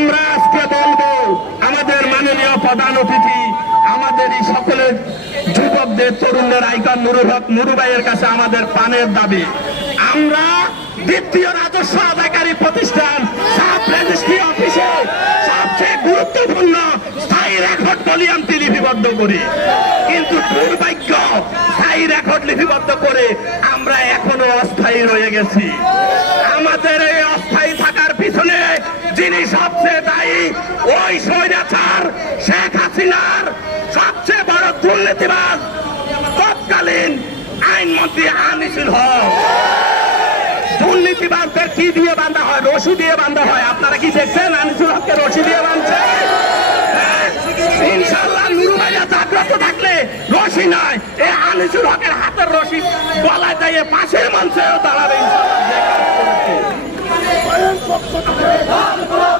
আমরা আজকে বলবো আমাদের মাননীয় প্রধান অতিথি, আমাদের এই সকলের যুবকদের, তরুণদের আইকন নুরুল হক নুরু ভাইয়ের কাছে আমাদের পানের দাবি। আমরা দ্বিতীয় রাজস্ব আদায়কারী প্রতিষ্ঠান সাব রেজিস্ট্রি অফিসে সবচেয়ে গুরুত্বপূর্ণ স্থায়ী রেকর্ড ভলিউমটি লিপিবদ্ধ করি, কিন্তু দুর্ভাগ্য স্থায়ী রেকর্ড লিপিবদ্ধ করে আমরা এখনো অস্থায়ী রয়ে গেছি। আমাদের এই অস্থায়ী থাকার পিছনে যিনি সবচেয়ে দায়ী, ওই স্বৈরাচার শেখ হাসিনার সবচেয়ে বড় দুর্নীতিবাজ তৎকালীন আইনমন্ত্রী আনিসুল হক। দুর্নীতিবাজদের কি দিয়ে বাঁধা হয়? রশি দিয়ে বাঁধা হয়। আপনারা কি দেখছেন আনিসুল হককে রশি দিয়ে বাঁধছে? ইনশাআল্লাহ নুরু ভাইয়া জাগ্রত থাকলে রশি নয়, এই আনিসুল হকের হাতের রশি গলায় দিয়ে পাশের মঞ্চেও দাঁড়াবে।